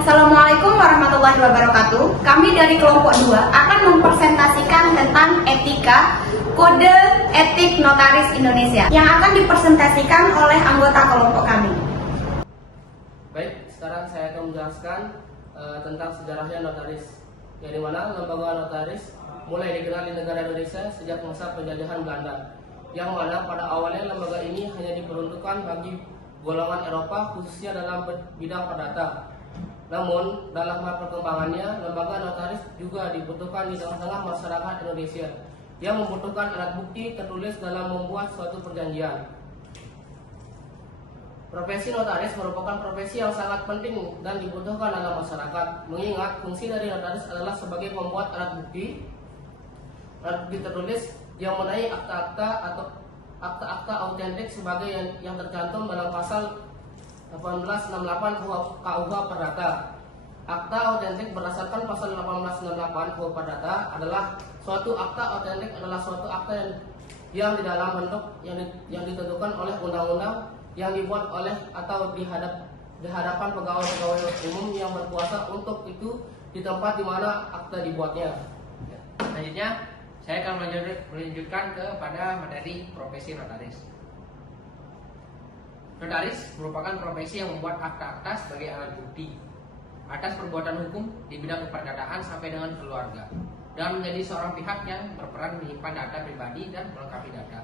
Assalamualaikum warahmatullahi wabarakatuh. Kami dari kelompok 2 akan mempresentasikan tentang etika Kode Etik Notaris Indonesia yang akan dipresentasikan oleh anggota kelompok kami. Baik, sekarang saya akan menjelaskan tentang sejarahnya notaris, yang dimana lembaga notaris mulai dikenal di negara Indonesia sejak masa penjajahan Belanda, yang mana pada awalnya lembaga ini hanya diperuntukkan bagi golongan Eropa khususnya dalam bidang perdata. Namun, dalam hal perkembangannya, lembaga notaris juga dibutuhkan di tengah-tengah masyarakat Indonesia yang membutuhkan alat bukti tertulis dalam membuat suatu perjanjian. Profesi notaris merupakan profesi yang sangat penting dan dibutuhkan dalam masyarakat, mengingat fungsi dari notaris adalah sebagai pembuat alat bukti tertulis yang mengenai akta-akta atau akta-akta autentik sebagai yang tercantum dalam pasal 1868 KUH Perdata. Akta autentik berdasarkan pasal 1868 KUH Perdata adalah suatu akta autentik adalah suatu akta yang di dalam bentuk yang ditentukan oleh undang-undang yang dibuat oleh atau di hadapan pegawai-pegawai umum yang berkuasa untuk itu di tempat di mana akta dibuatnya. Selanjutnya, saya akan melanjutkan kepada materi profesi notaris. Notaris merupakan profesi yang membuat akta-akta sebagai alat bukti atas perbuatan hukum di bidang keperdataan sampai dengan keluarga, dan menjadi seorang pihak yang berperan menyimpan data pribadi dan melengkapi data.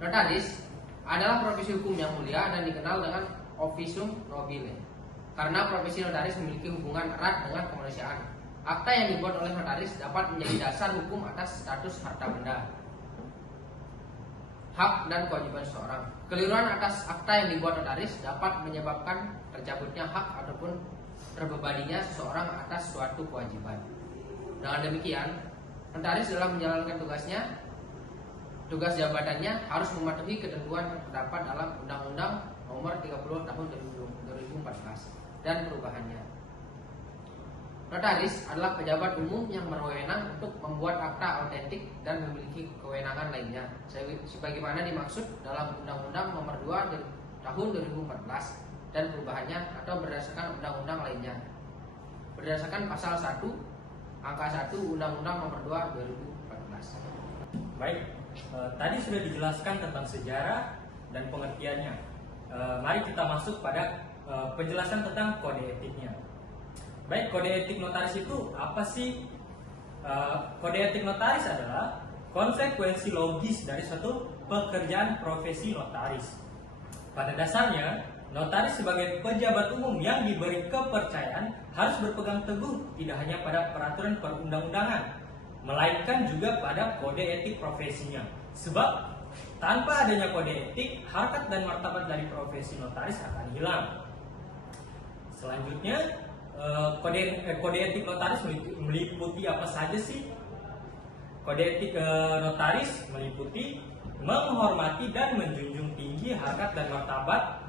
Notaris adalah profesi hukum yang mulia dan dikenal dengan officium nobile, karena profesi notaris memiliki hubungan erat dengan kemanusiaan. Akta yang dibuat oleh notaris dapat menjadi dasar hukum atas status harta benda, hak dan kewajiban seseorang. Keliruan atas akta yang dibuat notaris dapat menyebabkan tercabutnya hak ataupun terbebaninya seseorang atas suatu kewajiban. Dengan demikian, notaris dalam menjalankan tugas jabatannya harus mematuhi ketentuan yang terdapat dalam Undang-Undang Nomor 30 Tahun 2014 dan perubahannya. Notaris adalah pejabat umum yang berwenang untuk membuat akta autentik dan memiliki kewenangan lainnya, sebagaimana dimaksud dalam Undang-Undang Nomor 2 Tahun 2014 dan perubahannya atau berdasarkan undang-undang lainnya, berdasarkan pasal 1 angka 1 Undang-Undang Nomor 2 2014. Baik, tadi sudah dijelaskan tentang sejarah dan pengertiannya. Mari kita masuk pada penjelasan tentang kode etiknya. Baik, kode etik notaris itu apa sih? Kode etik notaris adalah konsekuensi logis dari suatu pekerjaan profesi notaris. Pada dasarnya, notaris sebagai pejabat umum yang diberi kepercayaan harus berpegang teguh tidak hanya pada peraturan perundang-undangan, melainkan juga pada kode etik profesinya. Sebab tanpa adanya kode etik, harkat dan martabat dari profesi notaris akan hilang. Selanjutnya, kode etik notaris meliputi apa saja sih? Kode etik notaris meliputi menghormati dan menjunjung tinggi harkat dan martabat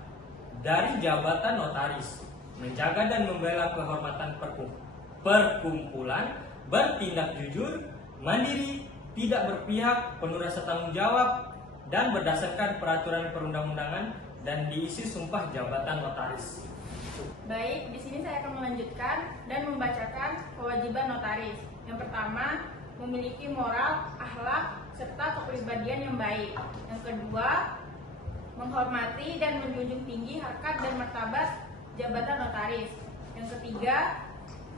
dari jabatan notaris, menjaga dan membela kehormatan perkumpulan, bertindak jujur, mandiri, tidak berpihak, penuh rasa tanggung jawab, dan berdasarkan peraturan perundang-undangan dan diisi sumpah jabatan notaris. Baik, di sini saya akan melanjutkan dan membacakan kewajiban notaris. Yang pertama, memiliki moral, akhlak, serta kepribadian yang baik. Yang kedua, menghormati dan menjunjung tinggi harkat dan martabat jabatan notaris. Yang ketiga,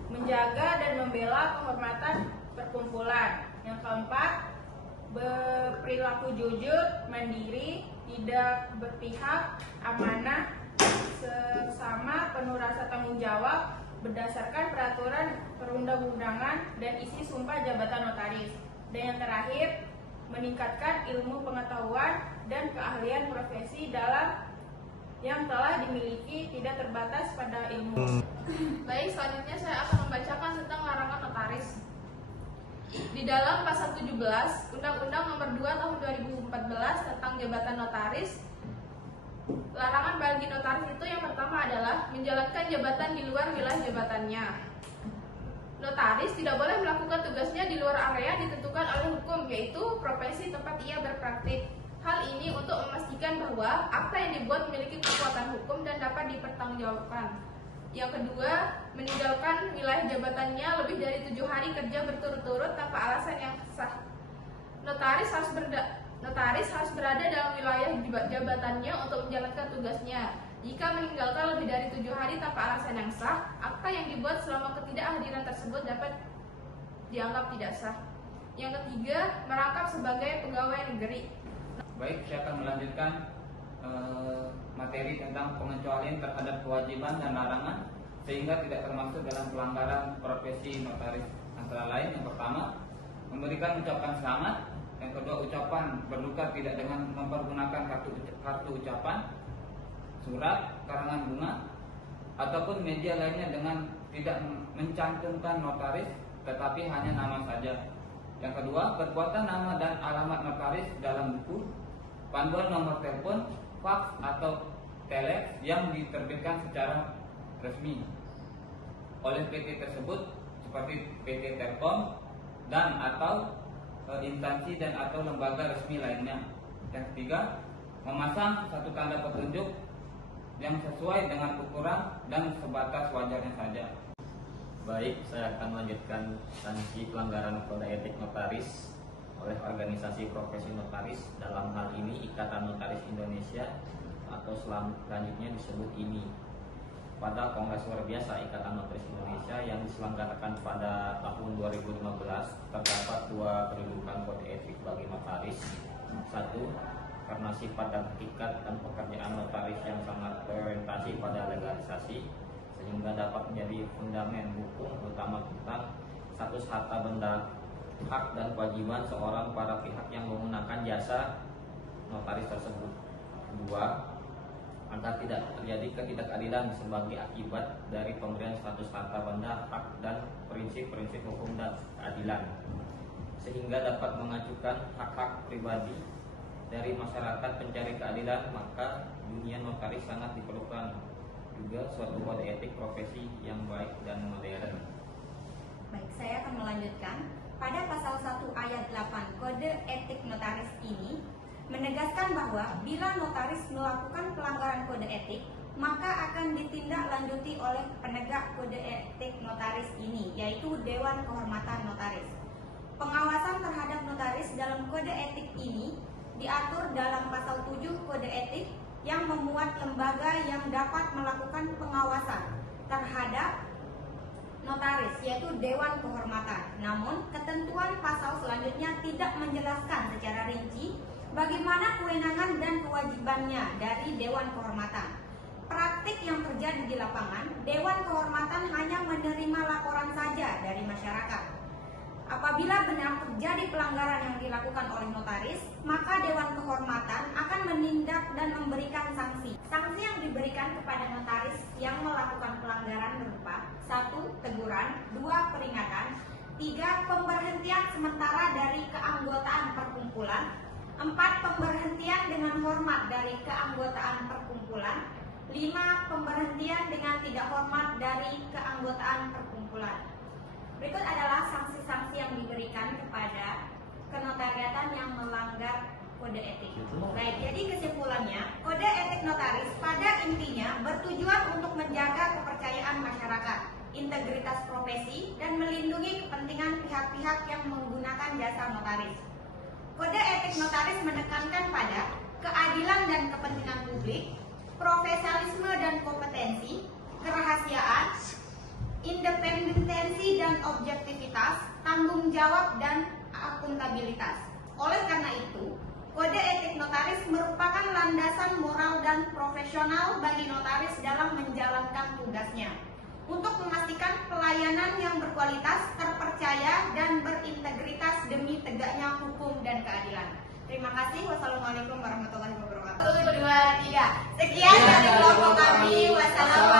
menjaga dan membela kehormatan perkumpulan. Yang keempat, berperilaku jujur, mandiri, tidak berpihak, amanah, sesama, penuh rasa tanggung jawab berdasarkan peraturan perundang-undangan dan isi sumpah jabatan notaris. Dan yang terakhir, meningkatkan ilmu pengetahuan dan keahlian profesi dalam yang telah dimiliki, tidak terbatas pada ilmu. Baik, selanjutnya saya akan membacakan tentang larangan notaris. Di dalam pasal 17 Undang-Undang Nomor 2 Tahun 2014 tentang jabatan notaris, larangan bagi notaris itu yang pertama adalah menjalankan jabatan di luar wilayah jabatannya. Notaris tidak boleh melakukan tugasnya di luar area ditentukan oleh hukum, yaitu profesi tempat ia berpraktik. Hal ini untuk memastikan bahwa akta yang dibuat memiliki kekuatan hukum dan dapat dipertanggungjawabkan. Yang kedua, meninggalkan wilayah jabatannya lebih dari 7 hari kerja berturut-turut tanpa alasan yang sah. Notaris harus berada dalam wilayah jabatannya untuk menjalankan tugasnya. Jika meninggalkan lebih dari 7 hari tanpa alasan yang sah, akta yang dibuat selama ketidakhadiran tersebut dapat dianggap tidak sah. Yang ketiga, merangkap sebagai pegawai negeri. Baik, saya akan melanjutkan materi tentang pengecualian terhadap kewajiban dan larangan sehingga tidak termasuk dalam pelanggaran profesi notaris. Antara lain, yang pertama, memberikan ucapan selamat. Yang kedua, ucapan berduka tidak dengan mempergunakan kartu ucapan, surat, karangan bunga, ataupun media lainnya dengan tidak mencantumkan notaris tetapi hanya nama saja. Yang kedua, perbuatan nama dan alamat notaris dalam buku, panduan nomor telepon, fax atau telex yang diterbitkan secara resmi oleh PT tersebut seperti PT Telkom dan atau instansi dan atau lembaga resmi lainnya. Yang ketiga, memasang satu tanda petunjuk yang sesuai dengan ukuran dan sebatas wajarnya saja. Baik, saya akan melanjutkan sanksi pelanggaran kode etik notaris oleh organisasi profesi notaris, dalam hal ini Ikatan Notaris Indonesia atau selanjutnya disebut INI. Pada Kongres Luar Biasa Ikatan Notaris Indonesia yang diselenggarakan pada tahun 2015, terdapat 2 kedudukan kode etik bagi notaris. 1. Karena sifat dan hakikat dan pekerjaan notaris yang sangat berorientasi pada legalisasi, sehingga dapat menjadi fundament hukum utama tentang status harta benda, hak dan kewajiban seorang para pihak yang menggunakan jasa notaris tersebut. 2. Agar tidak terjadi ketidakadilan sebagai akibat dari pemberian status harta benda, hak dan prinsip-prinsip hukum dan keadilan, sehingga dapat mengajukan hak-hak pribadi dari masyarakat pencari keadilan. Maka dunia notaris sangat diperlukan juga suatu kode etik profesi yang baik dan modern. Baik, saya akan melanjutkan. Pada pasal 1 ayat 8 Kode Etik Notaris ini menegaskan bahwa bila notaris melakukan pelanggaran kode etik, maka akan ditindaklanjuti oleh penegak kode etik notaris ini, yaitu Dewan Kehormatan Notaris. Pengawasan terhadap notaris dalam kode etik ini diatur dalam pasal 7 Kode Etik yang memuat lembaga yang dapat melakukan pengawasan terhadap notaris, yaitu Dewan Kehormatan. Namun, ketentuan pasal selanjutnya tidak menjelaskan secara rinci bagaimana kewenangan dan kewajibannya dari Dewan Kehormatan. Praktik yang terjadi di lapangan, Dewan Kehormatan hanya menerima laporan saja dari masyarakat. Apabila benar terjadi pelanggaran yang dilakukan oleh notaris, maka Dewan Kehormatan akan menindak dan memberikan sanksi. Sanksi yang diberikan kepada notaris yang melakukan pelanggaran berupa 1. Teguran, 2. Peringatan, 3. Pemberhentian sementara dari keanggotaan perkumpulan, 4. Pemberhentian dengan hormat dari keanggotaan perkumpulan, 5. Pemberhentian dengan tidak hormat dari keanggotaan perkumpulan. Berikut adalah sanksi-sanksi yang diberikan kepada kenotariatan yang melanggar kode etik. Baik, jadi kesimpulannya, kode etik notaris pada intinya bertujuan untuk menjaga kepercayaan masyarakat, integritas profesi, dan melindungi kepentingan pihak-pihak yang menggunakan jasa notaris. Kode etik notaris menekankan pada keadilan dan kepentingan publik, profesionalisme dan kompetensi, kerahasiaan, independensi dan objektivitas, tanggung jawab dan akuntabilitas. Oleh karena itu, kode etik notaris merupakan landasan moral dan profesional bagi notaris dalam menjalankan tugasnya untuk memastikan pelayanan yang berkualitas, terpercaya, dan berintegritas demi tegaknya hukum dan keadilan. Terima kasih. Wassalamualaikum warahmatullahi wabarakatuh. 1, 2, 3. Sekian dari kelompok kami. Wassalamualaikum.